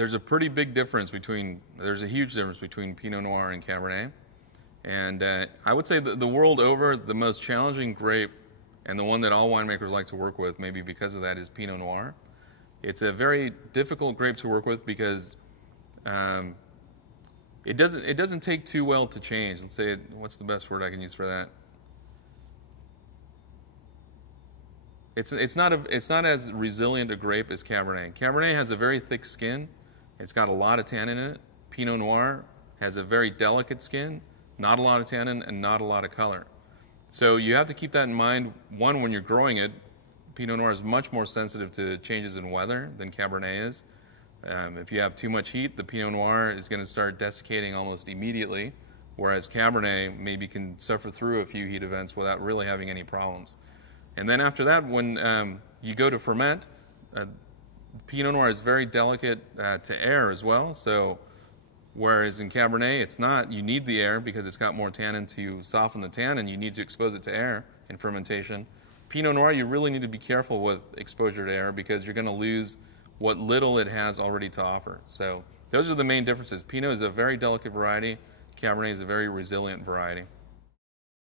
there's a pretty big difference between, there's a huge difference between Pinot Noir and Cabernet. And I would say the world over, the most challenging grape, and the one that all winemakers like to work with, maybe because of that, is Pinot Noir. It's a very difficult grape to work with because it doesn't take too well to change. Let's say, what's the best word I can use for that? It's not as resilient a grape as Cabernet. Cabernet has a very thick skin. It's got a lot of tannin in it. Pinot Noir has a very delicate skin, not a lot of tannin, and not a lot of color. So you have to keep that in mind. One, when you're growing it, Pinot Noir is much more sensitive to changes in weather than Cabernet is. If you have too much heat, the Pinot Noir is going to start desiccating almost immediately, whereas Cabernet maybe can suffer through a few heat events without really having any problems. And then after that, when you go to ferment, Pinot Noir is very delicate to air as well. So whereas in Cabernet, it's not, you need the air because it's got more tannin to soften the tannin. You need to expose it to air in fermentation. Pinot Noir, you really need to be careful with exposure to air because you're going to lose what little it has already to offer. So those are the main differences. Pinot is a very delicate variety. Cabernet is a very resilient variety.